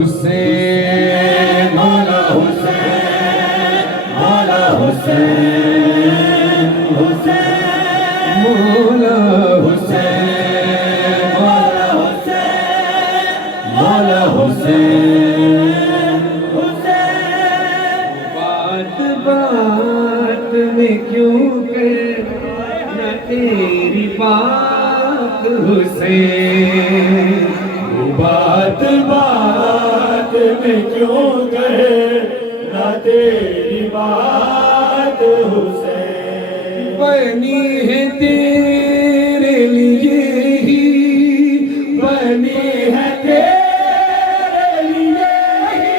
हुसैन मौला हुसैन मौला हुसैन हुसैन मौला हुसैन मौला हुसैन मौला हुसैन हुसैन। बात बात में क्यों करना तेरी बात हुसैन, बात बात में क्यों कहे ना तेरी बात हुसैन। बनी है तेरे लिए ही, बनी है तेरे लिए ही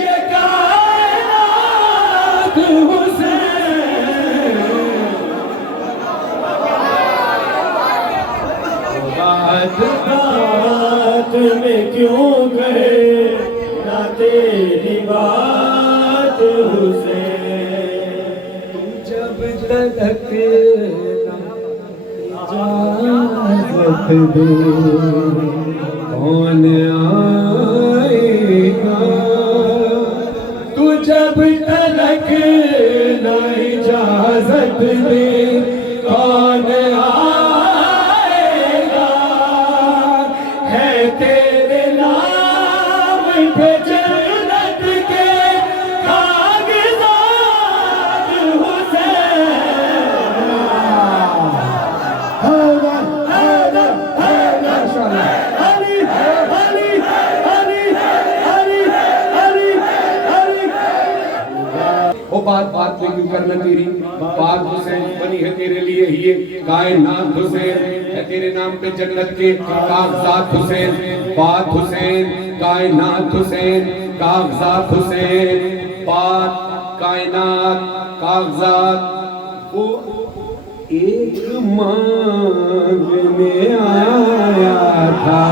ये कायनात हुसैन। बात बात में क्यों कहे ना तेरी बात हुसैन। तुम जब तक इजाज़त दो कौन आएगा, तू जब तक ना इजाज़त दे कौन आएगा। है तेरे नाम पे जन्नत के कागज़ात हुसैन। हैदर हैदर हैदर अली अली अली अली अली अली। वो बात बात में क्यों करना तेरी बात हुसैन, बनी है तेरे लिए ही ये कायनात हुसैन। है तेरे नाम पे जन्नत के कागज़ात हुसैन। बात हुसैन कायनात हुसैन कागज़ात हुसैन। बात कायनात कागज़ात। वो एक मांगने आया था,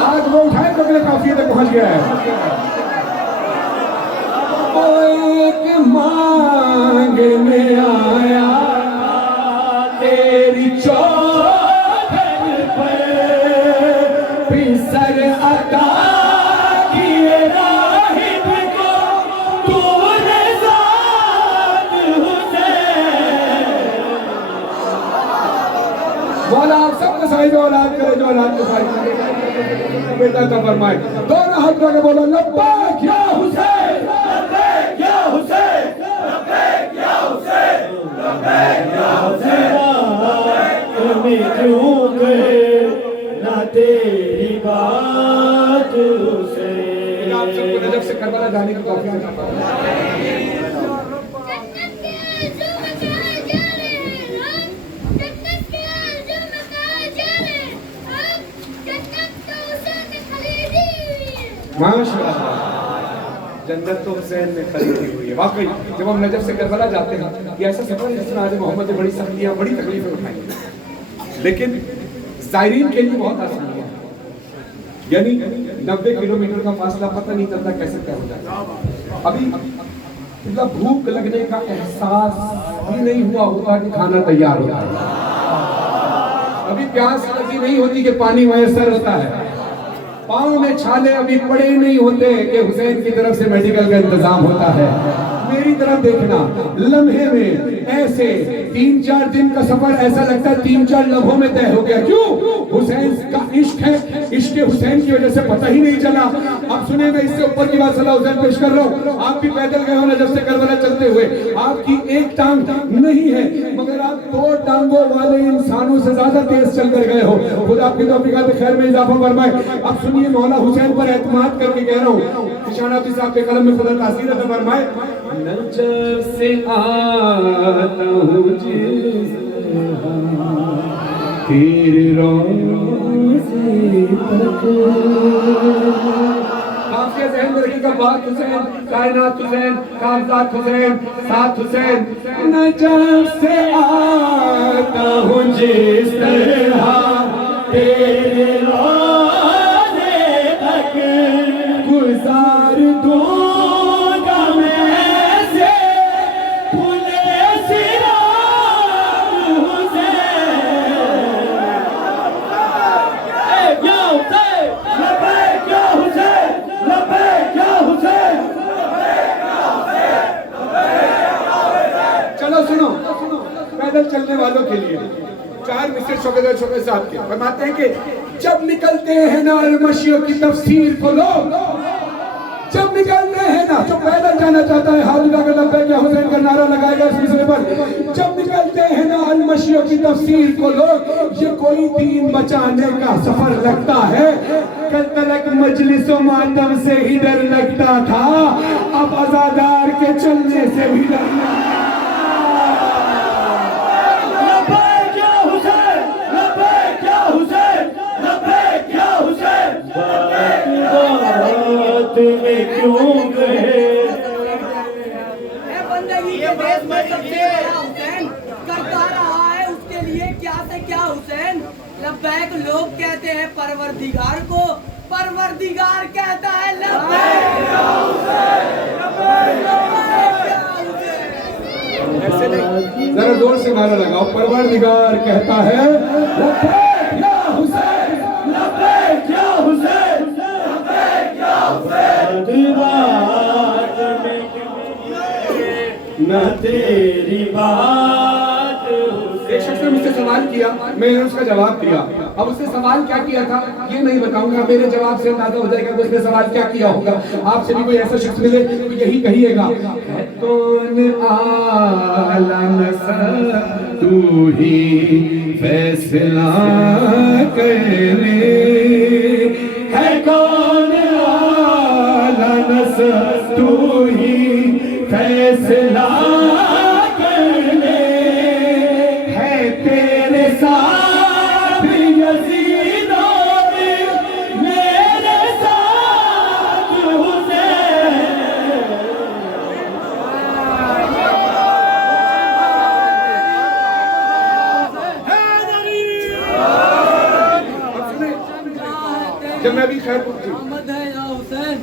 आज वो उठाए तो अगले काफिले तक पहुंच गया है। वो एक मांगने आया तेरी चौखट पर, पिसर अता किए राहिब को तूने ज़ात हुसैन। मौला आप सबको साहिब औलाद करे जो औलाद को साहिब बेटा का फरमाए। दोनों हाथ में बोलो लब्बैक या हुसैन, लब्बैक या हुसैन, लब्बैक या हुसैन, लब्बैक या हुसैन। में क्यों कहे ना तेरी बात हुसैन। आप सबको नजफ से करबला जाने की तौफीक अता फरमाए। माशाअल्लाह, जन्नत तो हुसैन ने खरीदी हुई है। वाकई जब हम नजफ से करबला जाते हैं ये ऐसा सफर है जिसमें आज मोहम्मद ने बड़ी सख्तियां बड़ी तकलीफें उठाई, लेकिन जायरीन के लिए बहुत आसान है। यानी 90 किलोमीटर का फासला पता नहीं चलता कैसे तय हो जाता। अभी मतलब भूख लगने का एहसास भी नहीं हुआ होगा कि खाना तैयार होता है। अभी प्यास लगी नहीं होती कि पानी मयसर होता है। पाँव में छाले अभी पड़े नहीं होते कि हुसैन की तरफ से मेडिकल का इंतजाम होता है। मेरी तरफ देखना, लम्हे में ऐसे 3-4 दिन का सफर ऐसा लगता है 3-4 लम्हों में तय हो गया। क्यों? हुसैन का इश्क है, इश्क हुसैन की वजह से पता ही नहीं चला। अब सुने, मैं इससे ऊपर की बात सलाह हुसैन पेश कर रहा हूँ। आप भी पैदल गए हो नजफ से करबला चलते हुए, आपकी एक टांग नहीं है मगर आप 2 टांगों वाले इंसानों से ज्यादा तेज चलकर गए हो। खुदा आपकी तौफीकात खैर में इजाफा फरमाए। अब सुनिए, मौला हुसैन पर एतमाद करके कह रहा हूँ, निशाना भी साहब के कलम में खुदा तासीर अता फरमाए। नजफ से आता हूँ जिस तेरे रोज़े तक। काफिया ज़हन में रखिएगा। बात हुसैन कायनात हुसैन कागज़ात हुसैन साथ हुसैन। नजफ से आता हूँ जिस तरह तेरे रोज़े तक, गुजार दूंगा मैं से फूले सिराज हुसैन। वालों के लिए 4 मिस्टर शौकत साहब के फरमाते हैं कि जब निकलते हैं ना अलमशियों की तफसीर को लोग, जब निकलते हैं ना, जो पैदल जाना चाहता है हाथ उठाकर लब्बैक या हुसैन का नारा लगाएगा इस मिसरे पर। जब निकलते हैं ना अलमशियों की तफसीर को लोग, ये कोई दीन बचाने का सफर लगता है। कल तलक मजलिसों मातम से ही डर लगता था, अब अज़ादार के चलने से भी डर लगता है। क्यों गए बंदगी के देश में सबसे बड़ा हुसैन करता रहा है, उसके लिए क्या से क्या हुसैन। लब्बैक लोग कहते हैं परवरदिगार को, परवरदिगार कहता है लब्बैक या हुसैन, लब्बैक या हुसैन। ऐसे नहीं, जरा जोर से नारा लगाओ, परवरदिगार कहता है लब्बैक या हुसैन, लब्बैक या हुसैन, लब्बैक या हुसैन। बात में न तेरी बात। एक शख्स ने मुझसे सवाल किया, मैंने उसका जवाब दिया। अब उसने सवाल क्या किया था ये नहीं बताऊंगा, मेरे जवाब से अंदाजा हो जाएगा कि उसने सवाल क्या किया होगा। आपसे भी कोई ऐसा शख्स मिले तो यही कहिएगा, कौन आलम सा तू ही फैसला करने, है कौन आलम सा तू ही फैसला करने, है तेरे साथ यज़ीद और मेरे साथ हुसैन। जब मैं भी खैरपुर थी, आमद है या हुसैन,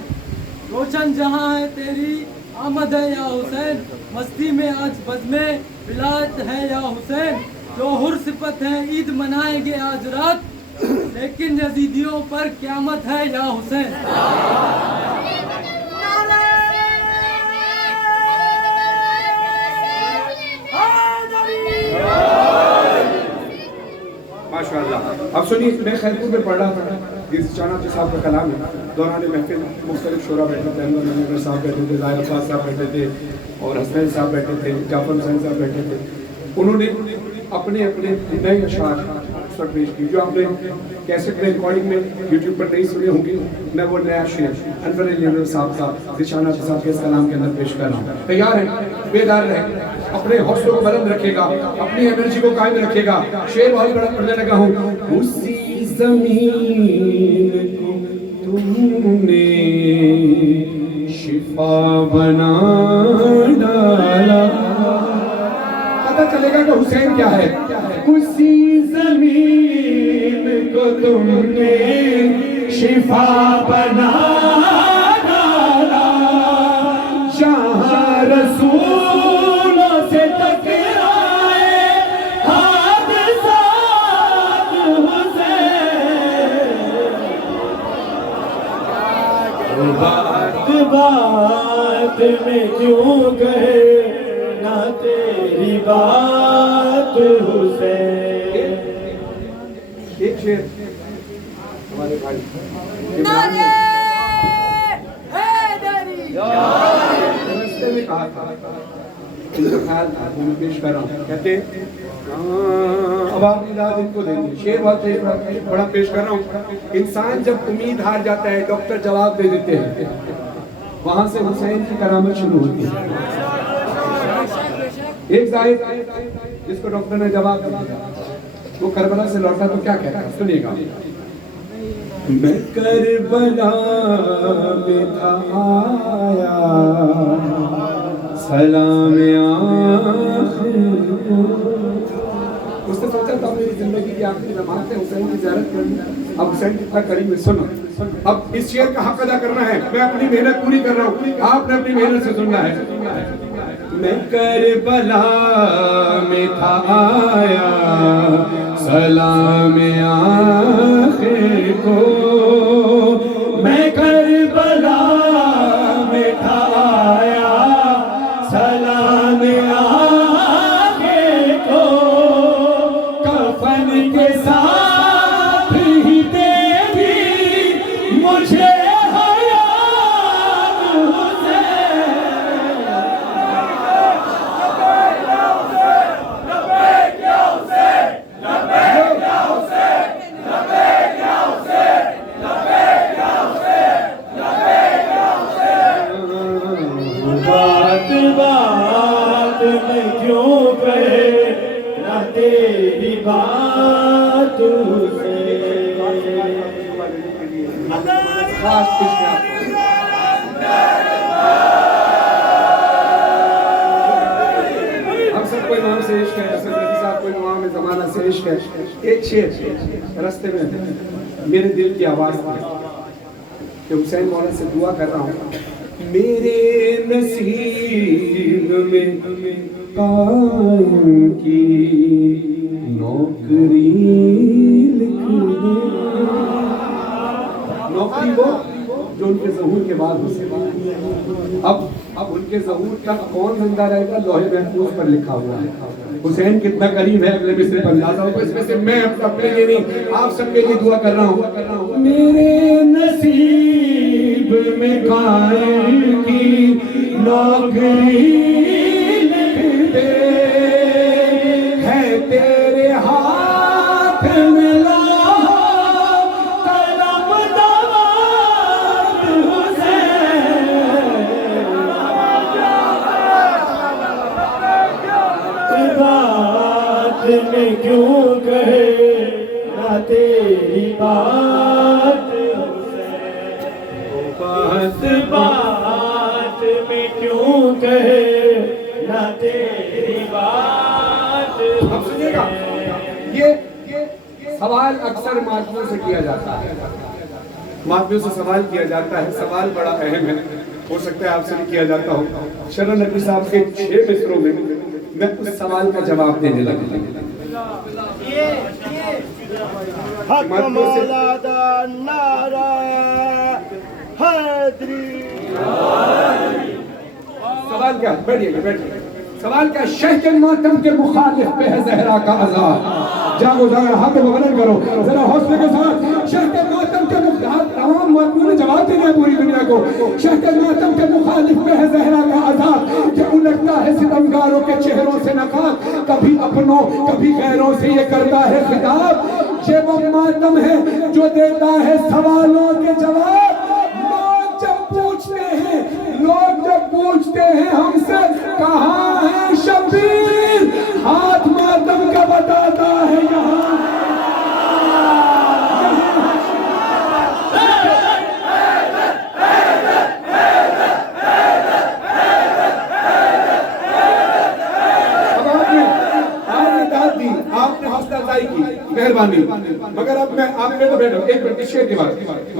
रोशन जहां है तेरी आमद है या हुसैन। मस्ती में आज बज़्मे विलायत है या हुसैन। जो हुर सिफत है ईद मनाएंगे आज रात, लेकिन यजीदियों पर क़यामत है या हुसैन। माशाअल्लाह। अब सुनिए, मैं खैरपुर में पढ़ रहा था, जिस चाणक्य साहब का कलाम है, दौरान महफिल मुख्तलिफ शोरा बैठे थे, अहमद नईम साहब बैठे थे, ज़ाहिर अब्बास साहब बैठे थे, और हसनैन साहब बैठे थे, जाफर हुसैन साहब बैठे थे। उन्होंने अपने अपने नए अशार उस वक्त पेश की, जो आपने कैसेट में रिकॉर्डिंग में यूट्यूब पर नहीं सुने होंगे। मैं वो नया शेर अनवर अली साहब का दिशाना साहब के इस कलाम के अंदर पेश कर रहा हूँ। तैयार है? बेदार रहे, अपने हौसलों को बुलंद रखेगा, अपनी एनर्जी को कायम रखेगा। शेर बहुत बड़ा पढ़ने लगा हूँ। उसी ज़मीन को तुमने शिफा बना डाला, पता चलेगा कि हुसैन क्या है। उसी ज़मीन को तुमने शिफा बना डाला, जहाँ रसूलों से टकराए हादसात हुसैन। बात में क्यों कहे ना तेरी बात हुसैन। एक शेर हमारे भाई नारे हैदरी रस्ते में कहा था, ख्याल था, मैं पेश कर रहा हूँ। कहते अब आप इलाज इनको देंगे। शेर बहुत बड़ा पेश कर रहा हूँ। इंसान जब उम्मीद हार जाता है, डॉक्टर जवाब दे देते हैं, वहां से हुसैन की करामत शुरू होती है। एक जाहिद जिसको डॉक्टर ने जवाब दिया, वो करबला से लौटा तो क्या कहता है, सुनिएगा। मैं करबला में था आया, सलाम आखिर। उसने सोचा था मेरी जिंदगी की आखिरी नमाज है हुसैन की ज़ियारत करनी। अब हुसैन कितना करीब है, सुनो। अब इस शेर का हक अदा करना है। मैं अपनी मेहनत पूरी कर रहा हूँ, आपने अपनी मेहनत से सुनना है। मैं करबला में था आया, सलाम आखिर को। मैं करबला में था आया, सलाम आखिर को। लास्ट इश्क है आपको। हम सबको इमाम से इश्क है, हसन नबी साहब को इमाम ज़माना से इश्क है। एक शेर रास्ते में मेरे दिल की आवाज़ थी कि हुसैन मौला से दुआ कर रहा हूँ, मेरे नसीब में कायम की नौकरी लिख दे। नौकरी वो जो उनके ज़हूर के बाद हो सके। अब उनके ज़हूर तक कौन जिंदा रहेगा, लौहे महफूज पर लिखा हुआ है। हुसैन कितना करीब है अगले मिसरे पर अंदाजा होगा। इसमें से मैं अपने लिए नहीं, आप सबके लिए दुआ कर रहा हूँ, मेरे नसीब में कायम की नौकरी लिख दे, है तेरे हाथ में में क्यों कहे ना तेरी बात बात में क्यों कहे ना तेरी बात। अब सुनिएगा, ये सवाल अक्सर मातमियों से किया जाता है, मातमियों से सवाल किया जाता है। सवाल बड़ा अहम है, हो सकता है आपसे भी किया जाता हो। शरण नबी साहब के 6 मिसरों में मैं उस सवाल का जवाब देने लगा। सवाल क्या, बैठिए। सवाल क्या, शह के मातम के मुखालिफ पे है ज़हरा का अज़ाब। जागो जागो, हाथ को बुलंद करो जरा हौसले के साथ। शह के मातम के मुखालिफ, तमाम मातमों ने जवाब दे दिया पूरी दुनिया को। शह के मातम के मुखालिफ पे है ज़हरा का अज़ाब, कि उलटता है सितमगारों के चेहरों से नकाब, कभी अपनों कभी गैरों से ये करता है खिताब। ये वो मातम है जो देता है सवालों के जवाब। लोग जब पूछते हैं हमसे कहाँ है शब्बीर, हाथ मातम का बताता है यहाँ। आपने हौसला अफजाई की, मेहरबानी, मगर अब मैं आप में तो बैठो एक मिनट। शेर के बाद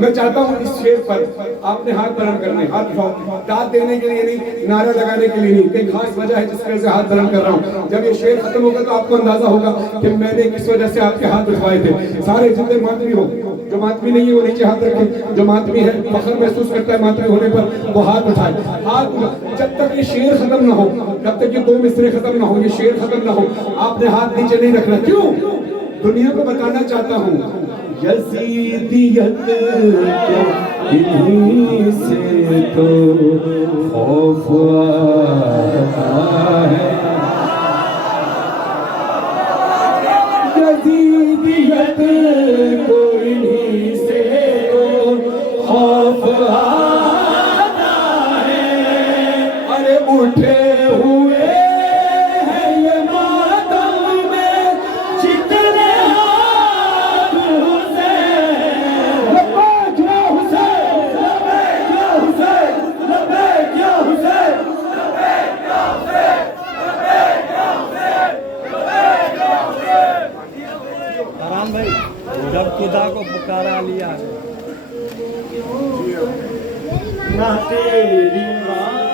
मैं चाहता हूँ इस शेर पर आपने हाथ बुलंद करने, हाथ उठाओ, दाद देने के लिए नहीं, नारा लगाने के लिए नहीं, कोई खास वजह है जिस वजह से हाथ बुलंद कर रहा हूँ। जब ये शेर खत्म होगा तो आपको अंदाजा होगा कि मैंने किस वजह से आपके हाथ उठवाए थे। सारे जितने मातमी हो, जो मातमी नहीं है वो नीचे हाथ रखे, जो मातमी है फख्र महसूस करता है मातमी होने पर वो हाथ उठाए। हाथ जब तक ये शेर खत्म ना हो, जब तक ये 2 मिसरे खत्म ना हो, ये शेर खत्म ना हो, आपने हाथ नीचे नहीं रखना। क्यों? दुनिया को बताना चाहता हूँ, यजीदियत इन्हीं से तो खौफ आता है, यजीदियत को इन्हीं से तो खौफ आता है। अरे उठे हुए जब खुदा को पुकारा लिया ना तेरी बात